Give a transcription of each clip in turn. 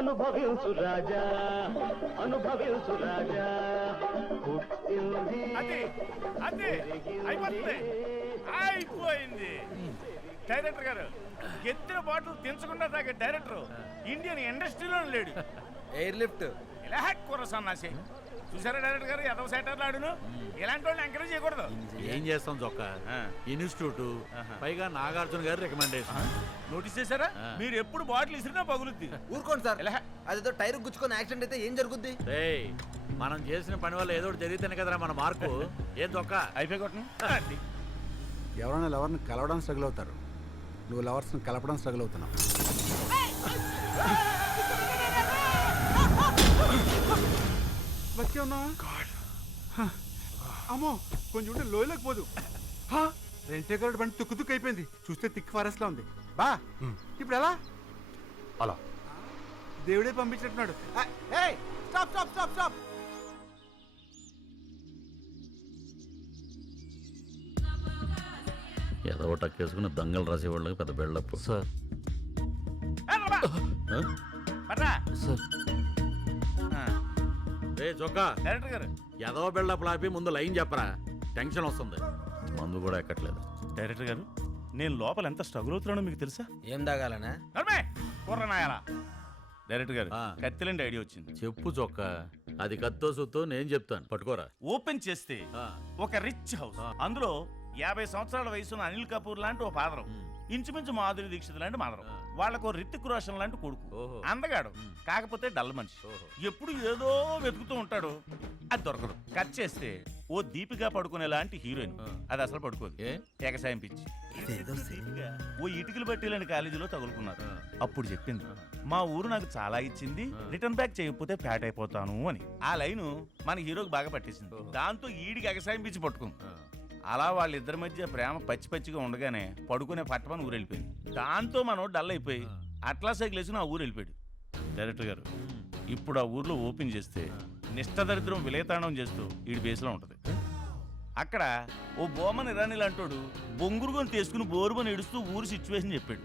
అనుభవించు రాజా అనుభవించు రాజా అయిపోయింది. డైరెక్టర్ గారు ఎత్తిన బాటిల్ తెంచకుండా తాగే డైరెక్టర్ ఇండియన్ ఇండస్ట్రీలో లేడు. ఎయిర్ లిఫ్ట్ ఇలా కూర సన్నాసి చూసారా డైరెక్టర్ గారు ఎదవ సెటర్లు ఆడును. ఇలాంటి వాళ్ళని ఎంకరేజ్ చేయకూడదు. ఏం చేస్తాం చొక్క ఇన్స్టిట్యూట్ పైగా నాగార్జున గారు రికమెండేషన్. నోటీస్ చేశారా? మీరు ఎప్పుడు బాటిల్ ఇసిరినా పగులుద్ది. ఊరుకోండి సార్. అదేదో టైర్ గుచ్చుకొని యాక్సిడెంట్ అయితే ఏం జరుగుద్ది? మనం చేసిన పని వల్ల ఏదో జరిగితేనే కదరా మన మార్కు. ఏం చొక్క అయిపోయి కొట్టను. ఎవరైనా లవర్ని కలవడం స్ట్రగుల్ అవుతారు, నువ్వు లవర్స్ని కలపడం స్ట్రగుల్ అవుతున్నావు. బతికే ఉన్నావా? అమ్మో కొంచెం ఉంటే లోయలోకి పోదు. రెంటే కరోడ్ బండి తుక్కు తుక్కు అయిపోయింది. చూస్తే థిక్ ఫారెస్ట్ లా ఉంది. బా ఇప్పుడు ఎలా? అలా దేవుడే పంపించినట్టున్నాడు. Stop stop stop stop. ఏదో టక్కేసుకుని దొంగలు రాసేవాళ్ళకి పెద్ద బిల్డప్. సార్ సార్ చొక్కా డైరెక్టర్ గారు ఏదో బిల్డప్ లాపి ముందు లైన్ చెప్పరా, టెన్షన్ వస్తుంది. మందు కూడా ఎక్కట్లేదు. డైరెక్టర్ గారు నేను లోపల ఎంత స్ట్రగుల్ అవుతున్నానో మీకు తెలుసా? ఏం తాగాలనా? కూరనాయాలా? డైరెక్టర్ గారు కత్తిలండి ఐడియా వచ్చింది. చెప్పు చొక్కా, అది కత్తో సుత్తో నేను చెప్తాను, పట్టుకోరా. ఓపెన్ చేస్తే ఒక రిచ్ హౌస్, అందులో 50 సంవత్సరాల వయసున్న అనిల్ కపూర్ లాంటి ఓ ఫాదరం, ఇంచుమించు మాధురి దీక్షిత్ లాంటి మదరం, వాళ్ళకు రితిక్ రోషన్ లాంటి కొడుకు, అందగాడు కాకపోతే డల్ మనిషి, ఎప్పుడు ఏదో వెతుకుతూ ఉంటాడు, అది దొరకదు. కట్ చేస్తే ఓ దీపిగా పడుకునే లాంటి హీరోయిన్, అది అసలు పడుకోదు, ఎగసాయం పిచ్చి. ఓ ఇటుకలు బట్టీలని కాలేజీలో తగులుకున్నారు. అప్పుడు చెప్పింది, మా ఊరు నాకు చాలా ఇచ్చింది, రిటర్న్ బ్యాక్ చేయకపోతే ఫ్యాట్ అయిపోతాను అని. ఆ లైను మన హీరోకి బాగా పట్టేసింది. దాంతో ఈడికి ఎగసాయం పిచ్చి పట్టుకుంది. అలా వాళ్ళిద్దరి మధ్య ప్రేమ పచ్చి పచ్చిగా ఉండగానే పడుకునే పట్టమని ఊరు వెళ్ళిపోయింది. దాంతో మనం డల్ అయిపోయి అట్లా సైకిల్ వేసి ఆ ఊరు వెళ్ళిపోయాడు. డైరెక్టర్ గారు ఇప్పుడు ఆ ఊర్లో ఓపెన్ చేస్తే నిష్టదరిద్రం విలేతాండం చేస్తూ ఈడి బేస్లో ఉంటుంది. అక్కడ ఓ బోమన్ ఇరానీ లాంటోడు బొంగురుగొని తీసుకుని బోరుమని ఏడుస్తూ ఊరు సిచ్యువేషన్ చెప్పాడు.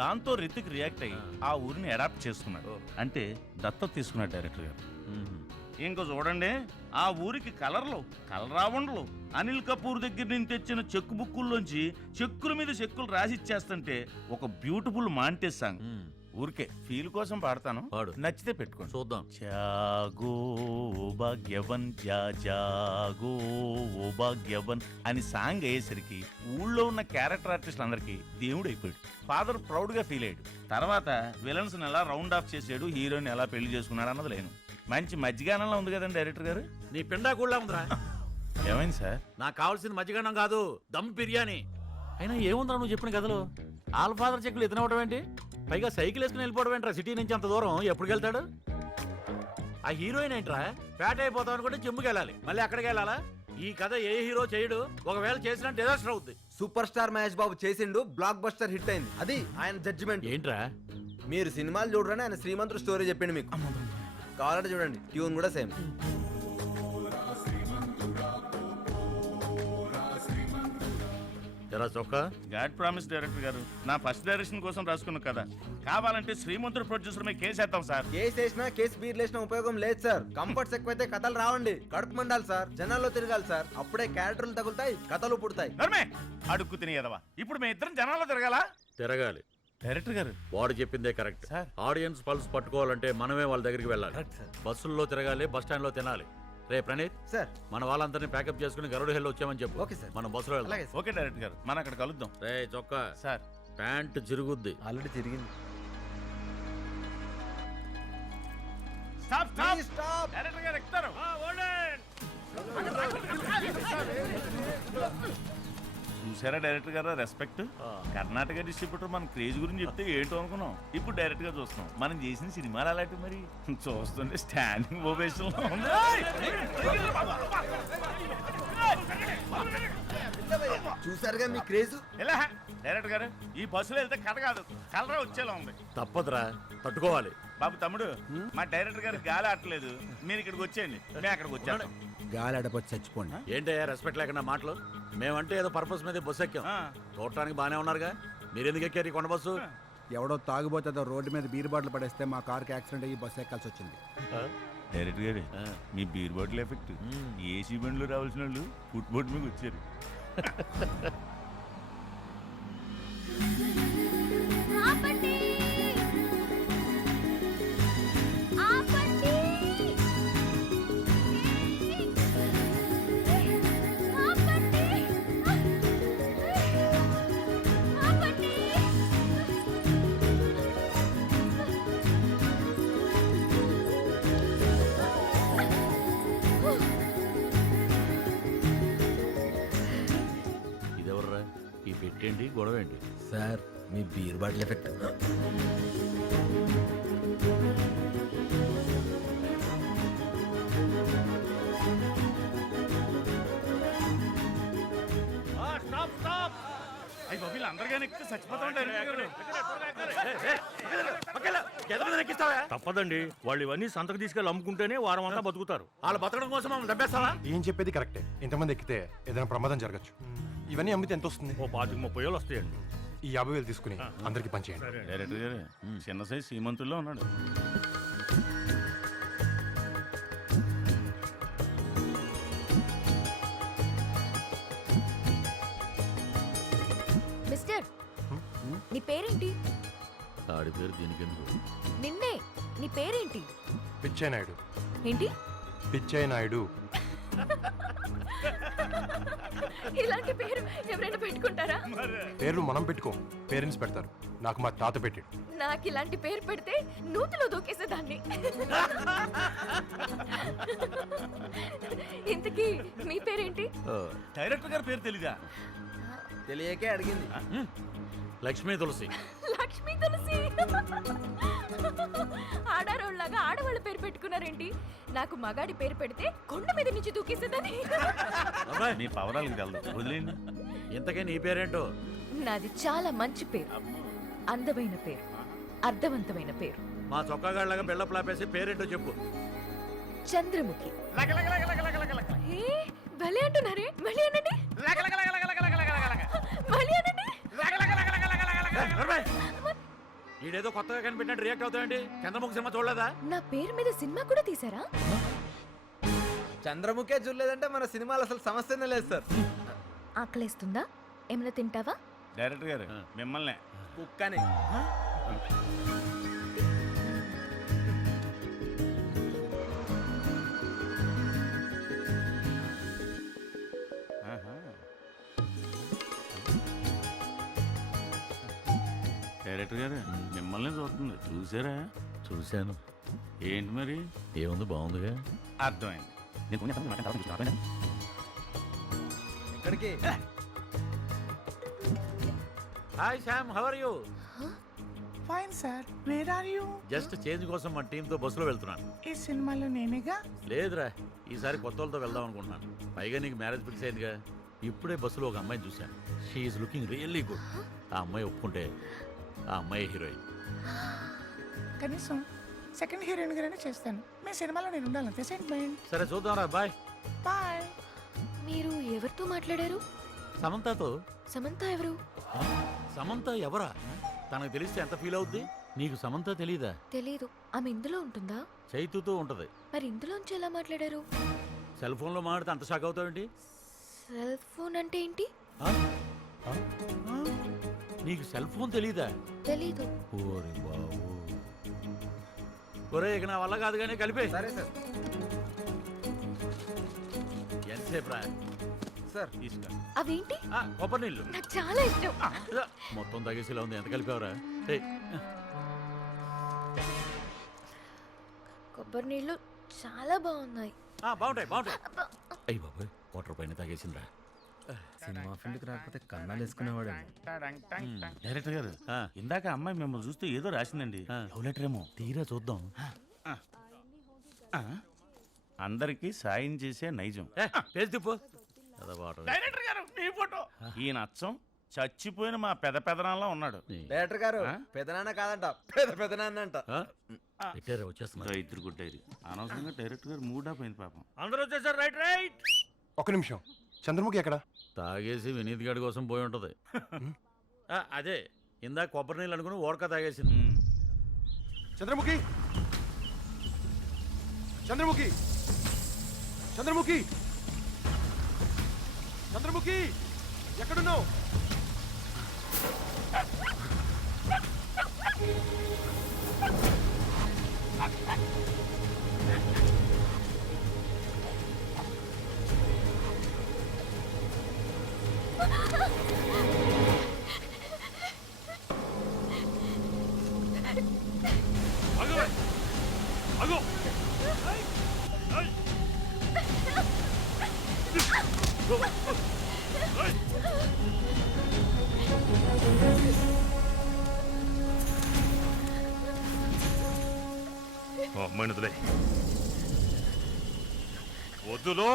దాంతో రితిక్ రియాక్ట్ అయ్యి ఆ ఊరిని అడాప్ట్ చేసుకున్నాడు, అంటే దత్తత తీసుకున్నాడు డైరెక్టర్ గారు. ఇంకో చూడండి, ఆ ఊరికి కలరావండ్లు అనిల్ కపూర్ దగ్గర నుంచి తెచ్చిన చెక్ బుక్కుల్లోంచి చెక్కుల మీద చెక్కులు రాసి ఇచ్చేస్తుంటే ఒక బ్యూటిఫుల్ మాంటేజ్ సాంగ్, ఊరికే ఫీల్ కోసం పాడతాను, నచ్చితే పెట్టుకోండి చూద్దాం. జాగో భాగ్యవన్ జాగో ఓ భాగ్యవన్ అని సాంగ్ అయ్యేసరికి ఊళ్ళో ఉన్న క్యారెక్టర్ ఆర్టిస్టులు అందరికి దేవుడు అయిపోయాడు. ఫాదర్ ప్రౌడ్ గా ఫీల్ అయ్యాడు. తర్వాత విలన్స్ ఎలా రౌండ్ ఆఫ్ చేసాడు, హీరోయిన్ ఎలా పెళ్లి చేసుకున్నాడు అన్నది లేను. మంచి మజ్జిగానంలో ఉంది కదండి డైరెక్టర్ గారు. నీ పిండా కూడా ఉందిరా. ఏమైంది సార్? నాకు కావాల్సింది మజ్జిగన్నం కాదు, దమ్ బిర్యానీ. అయినా ఏముందిరా నువ్వు చెప్పిన కథలో? ఆల్ఫాదర్ చెక్కులు ఎత్తినవడం ఏంటి, పైగా సైకిల్ వేసుకుని వెళ్ళిపోవడం ఏంట్రా? సిటీ నుంచి అంత దూరం ఎప్పుడు వెళ్తాడు? ఆ హీరోయిన్ ఏంట్రా, ఫ్యాట్ అయిపోతాం అనుకుంటే జిమ్కి వెళ్ళాలి, మళ్ళీ అక్కడికి వెళ్ళాలా? ఈ కథ ఏ హీరో చేయడు, ఒకవేళ చేసినా డిజాస్టర్ అవుద్ది. సూపర్ స్టార్ మహేష్ బాబు చేసిండు, బ్లాక్ బస్టర్ హిట్ అయింది, అది ఆయన జడ్జిమెంట్. ఏంట్రా మీరు సినిమాలు చూడరని ఆయన శ్రీమంతుడు స్టోరీ చెప్పిండు మీకు. కావాలంటే చూడండి, ట్యూన్ కూడా సేమ్. గాడ్ ప్రామిస్ డైరెక్టర్ గారు, నా ఫస్ట్ డైరెక్షన్ కోసం రాసుకున్న కదా, కావాలంటే శ్రీమంతుడు ప్రొడ్యూసర్ మీద కేసు వేద్దాం సార్. కేసు వేసినా కేసు బీర్లు వేసినా ఉపయోగం లేదు సార్. కంఫర్ట్స్ ఎక్కువైతే కథలు రావండి, కడుపు మండాలి సార్, జనాల్లో తిరగాలి సార్, అప్పుడే క్యారెక్టర్లు తగులుతాయి, కథలు పుడతాయి. అడుక్కు తినేదవా, ఇప్పుడు మేము ఇద్దరం జనాల్లో తిరగాలి. డైరెక్టర్ గారు వాడు చెప్పిందే కరెక్ట్. ఆడియన్స్ పల్స్ పట్టుకోవాలంటే మనమే వాళ్ళ దగ్గరికి వెళ్ళాలి. బస్సుల్లో తిరగాలి, బస్ స్టాండ్ లో తినాలి. రే ప్రణీత్ సార్, మన వాళ్ళందరినీ ప్యాకప్ చేసుకుని గరుడు హెల్ వచ్చామని చెప్పు. ఓకే సార్, మనం బస్సులో వెళ్దాం. ఓకే డైరెక్టర్ గారు, మనం అక్కడ కలుద్దాం. రే చొక్కా సార్, ప్యాంట్ చిరుగుద్ది. ఆల్రెడీ తిరిగింది. డైరెక్టర్ గారు ఎక్కుతారు. చూసారా డైరెక్టర్ గారు రెస్పెక్ట్. కర్ణాటక డిస్ట్రిబ్యూటర్ మన క్రేజ్ గురించి చెప్తే ఏంటో అనుకున్నాం, ఇప్పుడు డైరెక్ట్ గా చూస్తున్నాం. మనం చేసిన సినిమాలు అలాంటివి, మరి చూస్తుంటే స్టాండింగ్ ఓవేషన్ లో ఉంది. చూసారుగా మీ క్రేజ్. ఎలా డైరెక్టర్ గారు, ఈ బస్సులో వెళ్తే కథ కాదు కలరా వచ్చేలా ఉంది. తప్పదురా, తట్టుకోవాలి. బాబు తమ్ముడు, మా డైరెక్టర్ గారికి గాలి ఆటలేదు, మీరు ఇక్కడికి వచ్చేయండి, మేము అక్కడికి వచ్చాను. గాలి అడపచ్చి చచ్చిపోండి. ఏంటయ్యా రెస్పెక్ట్ లేకుండా మాటలు? మేమంటే ఏదో పర్పస్ మీద బస్సు ఎక్కాం, చూడటానికి బానే ఉన్నారుగా, మీరెందుకు ఎక్కారు ఈ కొండ బస్సు? ఎవడో తాగుబోతుందో రోడ్డు మీద బీర్ బాటిల్ పడేస్తే మా కార్కి యాక్సిడెంట్ అయ్యి బస్సు ఎక్కాల్సి వచ్చింది. డైరెక్టర్ గారు మీ బీర్ బాటిల్ ఎఫెక్ట్ ఏసీ బండ్లో రావాల్సిన వాళ్ళు ఫుట్ బోర్డు మీద వచ్చారు. ఆపండి ఆపండి ఆపండి ఆపండి. ఇదెవర్రా? ఈ పెట్టేంటి గొడవ ఏంటి? సార్ మీ బీర్ బాటిల్ ఎఫెక్ట్. అయ్యి బాబు వీళ్ళందరికీ ఎక్కితే చచ్చిపోతాం డైరెక్టర్ గారు. తప్పదండి, వాళ్ళు ఇవన్నీ సంతకు తీసుకెళ్ళి అమ్ముకుంటేనే వారం అంతా బతుకుతారు. వాళ్ళ బతకడం కోసం మమ్మల్ని దెబ్బేస్తావా? ఏం చెప్పేది కరెక్టే. ఇంతమంది ఎక్కితే ఏదైనా ప్రమాదం జరగచ్చు. ఇవన్నీ అమ్మితే ఎంత వస్తుంది? ఓ 25-30 వేలు వస్తాయండి. ఈ 50,000 తీసుకుని అందరికి పనిచేయండి. డైరెక్టర్ గారు చిన్న సైజ్ సీమంతుల్లో ఉన్నాడు. మిస్టర్ నీ పేరేంటి? ఆడి పేరు దీనికెందుకు? నిన్నే, నీ పేరేంటి? పిచ్చయ్య నాయుడు. ఏంటి? పిచ్చయ్య నాయుడు. ఇలాంటి పేరు ఎవరైనా పెట్టుకుంటారా? పేర్లు మనం పెట్టుకోం, పేరెంట్స్ పెడతారు. నాకు మా తాత పెట్టాడు. నాకు ఇలాంటి పేరు పెడితే నూతిలో దూకేసేదాన్ని. ఇంతకీ మీ పేరేంటి? డైరెక్టర్ గారి పేరు తెలీదా? తెలియకే అడిగింది. లక్ష్మీ తులసి. లక్ష్మీ తులసి. ఆడారోళ్ళలాగా ఆడవాళ్ళ పేరు పెట్టుకున్నారేంటి? నాకు మగాడి పేరు పెడితే కొండ మీద నుంచి దూకేసేదాన్ని. మీ పవరాలకు తెలదు, వదిలేండి. ఇంతకే నీ పేరేంటో? నాది చాలా మంచి పేరు, అందమైన పేరు, అర్థవంతమైన పేరు. మా చొక్కాగాళ్ళగా బిళ్ళప్ లాపేసి పేరేంటో చెప్పు. చంద్రముఖి. ఏ, భలే అంటున్నారే, మళ్ళీ అనండి. మళ్ళీ అనండి. ఈడేదో కొత్తగా కనిపెట్టినట్టు రియాక్ట్ అవుతాయండి. చంద్రముఖి సినిమా చూడలేదా? నా పేరు మీద సినిమా కూడా తీసారా? చంద్రముఖే చూడలేదంటే మన సినిమాలు అసలు సమస్యనే లేదు సార్. ఆకలేస్తుందా? ఏమైనా తింటావా? డైరెక్టర్ గారు మిమ్మల్ని కుక్కని. డైరెక్టర్ గారు మిమ్మల్ని చూస్తుంది, చూసారా? చూశాను. ఏంటి మరి? ఏముంది, బాగుందిగా. అర్థమైంది. ఇక్కడికి hi Sam, how are you? Fine sir, where are you? Just change కోసం మన టీంతో బస్సులో వెళ్తున్నాను. ఈ సినిమాలో నేనేగా. లేదురా, ఈసారి కొత్త వాళ్ళతో వెళ్దాం అనుకుంటున్నాను. పైగా నీకు మ్యారేజ్ ఫిక్స్ అయిందిగా. ఇప్పుడే బస్సులో ఒక అమ్మాయిని చూశాను. She's looking really good. ఆ అమ్మాయి ఒప్పుకుంటే ఆ అమ్మాయి హీరోయిన్. కనీసం సెకండ్ హీరోయిన్ గానే చేస్తాను. మీ సినిమాలో నేను ఉండాలంతే సెంటిమెంట్. సరే చూద్దాం రా, బాయ్. బాయ్. మీరు ఎవరితో మాట్లాడారు? సమంతతో. సమంత ఎవరు? సమంత ఎవరా? తనకు తెలిస్తే ఎంత ఫీల్ అవుద్ది? నీకు సమంత తెలీదా? తెలీదు. ఆమె ఇందులో ఉంటుందా? చైతుతో ఉంటది. మరి ఇందులోంచి ఎలా మాట్లాడారు? సెల్ ఫోన్ లో మాట్లాడితే అంత షాక్ అవుతావేంటి? సెల్ ఫోన్ అంటే ఏంటి? నీకు సెల్ ఫోన్ తెలీదా? తెలీదు. ఓరే బాబు. ఒరే, ఇక నా వల్ల కాదు కానీ కలిపే. సరే సార్. ఎంతసేపు రా? సార్ తీసుకో. అవేంటి? కొబ్బరి నీళ్ళు. నాకు చాలా ఇష్టం. మొత్తం తగేసిలా ఉంది. ఎంత కలిపావరా? కొబ్బరి నీళ్ళు చాలా బాగున్నాయి. బాగుంటాయి, బాగుంటాయి. అయ్యి బాబాయ్, వాటర్ పైన తాగేసిందిరా. సినిమా ఫీల్డ్కి రాకపోతే కన్నాలు వేసుకునేవాడు. డైరెక్టర్ గారు ఇందాక అమ్మాయి మిమ్మల్ని చూస్తే ఏదో రాసిందండి. లవ్ లెటర్ ఏమో. తీరా చూద్దాం. అందరికి సాయం చేసే నైజం. పేరు తిప్పు. వాటర్. డైరెక్టర్ గారు మీ ఫోటో. ఈయన అచ్చం చచ్చిపోయిన మా పెదనాన్నలా ఉన్నాడు. డైరెక్టర్ గారు పెదనాన్న కాదంట, పెదనాన్న అంట. పెట్టారా? వచ్చేస్తున్నా. ఇద్దరు కొట్టారు. అనవసరంగా డైరెక్టర్ గారు మూడ్ ఆఫ్ అయింది పాపం. అందరూ వచ్చేసారు. Right right. ఒక నిమిషం, చంద్రముఖి ఎక్కడ? తాగేసి వినీత్ గారి కోసం పోయి ఉంటది. అదే ఇందాక కొబ్బరి నీళ్ళు అనుకుని ఓడక తాగేసింది. చంద్రముఖి చంద్రముఖి చంద్రముఖి చంద్రముఖి ఎక్కడున్నావు? అమ్మాయినదిలే వద్దులో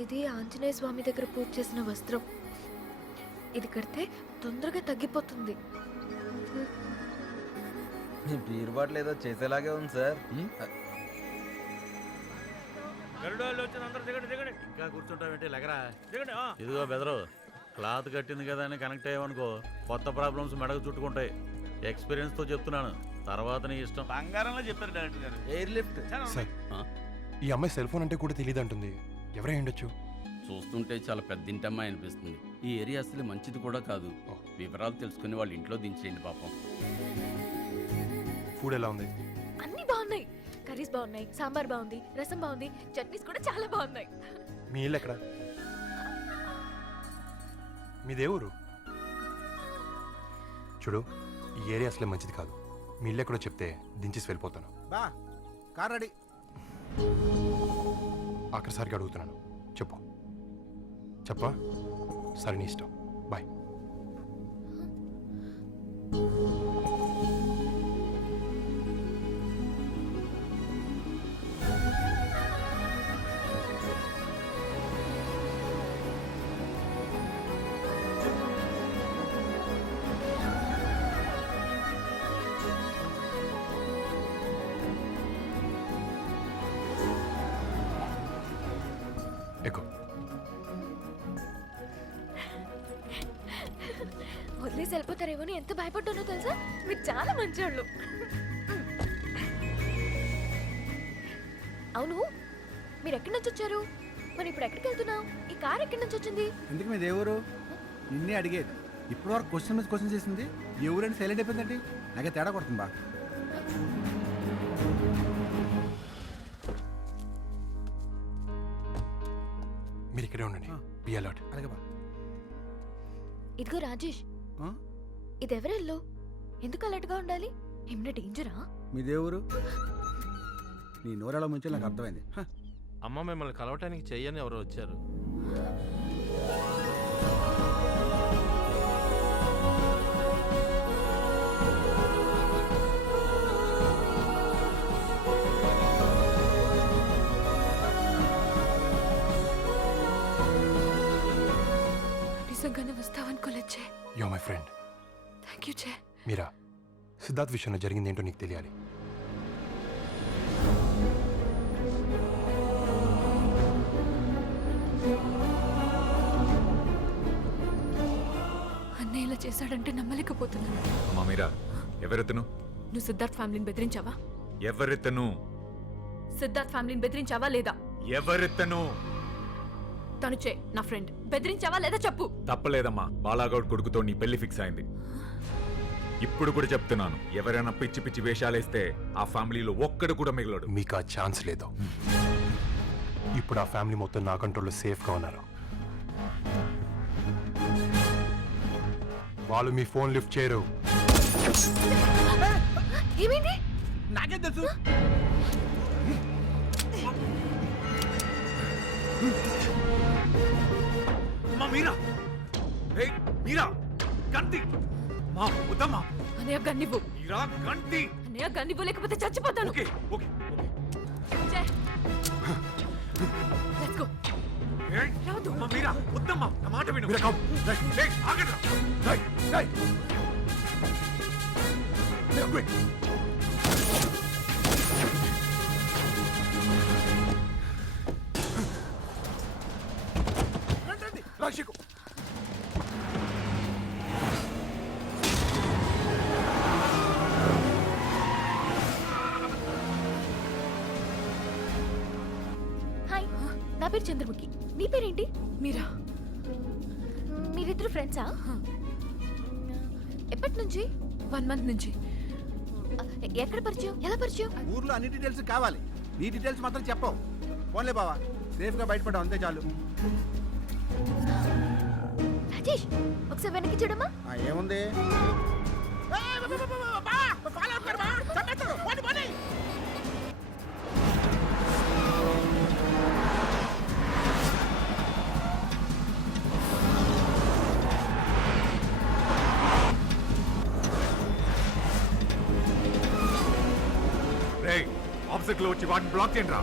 ఇది ఆంజనేయ స్వామి దగ్గర పూజ చేసిన వస్త్రం. ఇది కడితే తొందరగా తగ్గిపోతుంది. మీ బీర్ బాటిల్ ఏదో చేసేలాగే ఉంది సార్. గరుడాళ్ళు వచ్చిన అందరూ దిగండి దిగండి ఇంకా కూర్చుంటావేంటి లెగరా. దిగండి. ఇదిగో బెదరు, క్లాత్ కట్టింది కదా అని కనెక్ట్ అయ్యావనుకో కొత్త ప్రాబ్లమ్స్ మెడకు చుట్టుకుంటాయి. ఎక్స్పీరియన్స్ తో చెప్తున్నాను, తర్వాత నీ ఇష్టం. బంగారంలో చెప్పారు డైరెక్టర్ గారు. Air lift. సార్ ఈ అమ్మాయి సెల్ ఫోన్ అంటే కూడా తెలియదు అంటుంది. ఎవరై ఉండొచ్చు? చూస్తుంటే చాలా పెద్దింటమ్మాయి అనిపిస్తుంది. ఈ ఏరియా అసలు మంచిది కూడా కాదు. వివరాలు తెలుసుకుని వాళ్ళ ఇంట్లో దించేయండి పాపం. ఫుడ్ ఎలా ఉంది? అన్ని బాగున్నాయి. కర్రీస్ బాగున్నాయి, సాంబార్ బాగుంది, రసం బాగుంది, చట్నీస్ కూడా చాలా బాగున్నాయి. మీ ఇల్లు ఎక్కడ? మీ దేవురు? చూడు, ఈ ఏరియా అసలే మంచిది కాదు. మీ ఇల్లు ఎక్కడో చెప్తే దించేసి వెళ్ళిపోతాను. బా కార్ రెడీ. ఆఖరిసారిగా అడుగుతున్నాను, చెప్పు. చెప్పా? సరే, నీ ఇష్టం. బాయ్. ఎక్కువ వదిలేసి వెళ్ళిపోతారేమో అని ఎంత భయపడ్డానో తెలుసా? మీరు చాలా మంచివాళ్ళు. అవును, మీరు ఎక్కడి నుంచి వచ్చారు? మరి ఇప్పుడు ఎక్కడికి వెళ్తున్నావు? ఈ కార్ ఎక్కడి నుంచి వచ్చింది? ఎందుకు మీ దేవురు? నిన్నే అడిగేది. ఇప్పుడు వరకు క్వశ్చన్ మీద క్వశ్చన్ చేసింది. ఎవరంటే సైలెంట్ అయిపోయిందండి. నాకే తేడా కొడుతుంది బా. మీరు ఇక్కడే ఉండండి. Be alert. అలాగే బా. ఇదిగో రాజేష్, ఇది ఎవరెల్లో? ఎందుకు అలర్ట్గా ఉండాలి? ఏమైనా డేంజరా? మీ దేవురు నీ నోరెలా ముంచో నాకు అర్థమైంది. అమ్మ మిమ్మల్ని కలవటానికి చెయ్యని ఎవరు వచ్చారు. నిజంగానే వస్తావనుకోలేచ్చే. You are my friend. Thank you చే. మీరా, సిద్ధార్థ్ విషయంలో జరిగింది ఏంటో నీకు తెలియాలి. అన్నయ్య ఇలా చేశాడంటే నమ్మలేకపోతున్నాను. అమ్మా మీరా, ఎవరెత్తను? నువ్వు సిద్ధార్థ్ ఫ్యామిలీని బెదిరించావా? ఎవరెత్తను? సిద్ధార్థ్ ఫ్యామిలీని బెదిరించావా లేదా? ఎవరెత్తను? తనుచే నా ఫ్రెండ్. బెదిరించావా లేదా చెప్పు. తప్పలేదమ్మా, బాలాగౌడ్ కొడుకుతో నీ పెళ్లి ఫిక్స్ అయింది. ఇప్పుడు కూడా చెప్తున్నాను, ఎవరైనా పిచ్చి పిచ్చి వేషాలేస్తే ఆ ఫ్యామిలీలో ఒక్కడు కూడా మిగలడు. మీకు ఆ ఛాన్స్ లేదు. ఇప్పుడు ఆ ఫ్యామిలీ మొత్తం నా కంట్రోల్లో సేఫ్గా ఉన్నారు. వాళ్ళు మీ ఫోన్ లిఫ్ట్ చేయరు. ఏమైంది? నాకేం తెలుసు. మీరా, మీరా గంటి మా వద్దమ్మా. అన్నయ్య గన్నివ్వు. మీరా గంటి. అన్నయ్య గన్నివ్వు, లేకపోతే చచ్చిపోతాను. Okay okay let's go. రాదు. మీరా మీరా వద్దమ్మా నా మాట విను రేయ్, ఆగండ్రా. రాజశేఖర్ హాయ్, నా పేరు చంద్రముఖి. నీ పేరేంటి? మీరా. మీరిద్దరు ఫ్రెండ్సా? ఎప్పటి నుంచి? 1 month నుంచి. ఎక్కడ పరిచయం? ఎలా పరిచయం? ఊర్లో అన్ని డీటెయిల్స్ కావాలి, నీ డీటెయిల్స్ మాత్రం చెప్పవు. పోన్లే బావా, సేఫ్ గా బయటపడ్డావు అంతే చాలు. రాజేష్, ఒకసారి వెనక్కి చూడమ్మా. ఏముంది? రేయ్, ఆబ్జెక్ట్లో వచ్చి వాటిని బ్లాక్ చేయండి రా.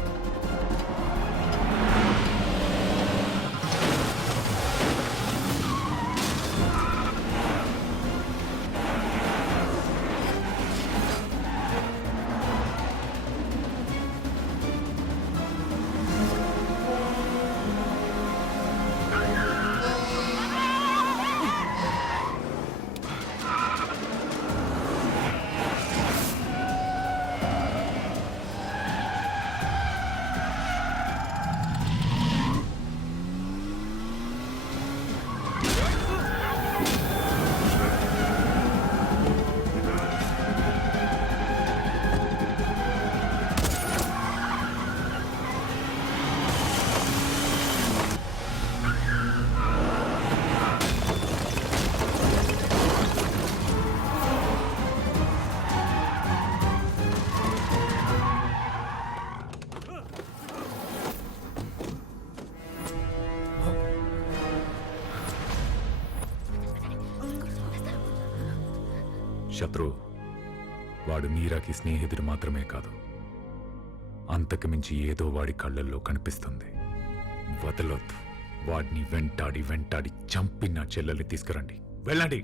శత్రు వాడు మీరాకి స్నేహితుడు మాత్రమే కాదు, అంతకు మించి ఏదో వాడి కళ్ళల్లో కనిపిస్తుంది. వదలొద్దు. వాడిని వెంటాడి వెంటాడి చంపి నా చెల్లెల్ని తీసుకురండి. వెళ్ళండి.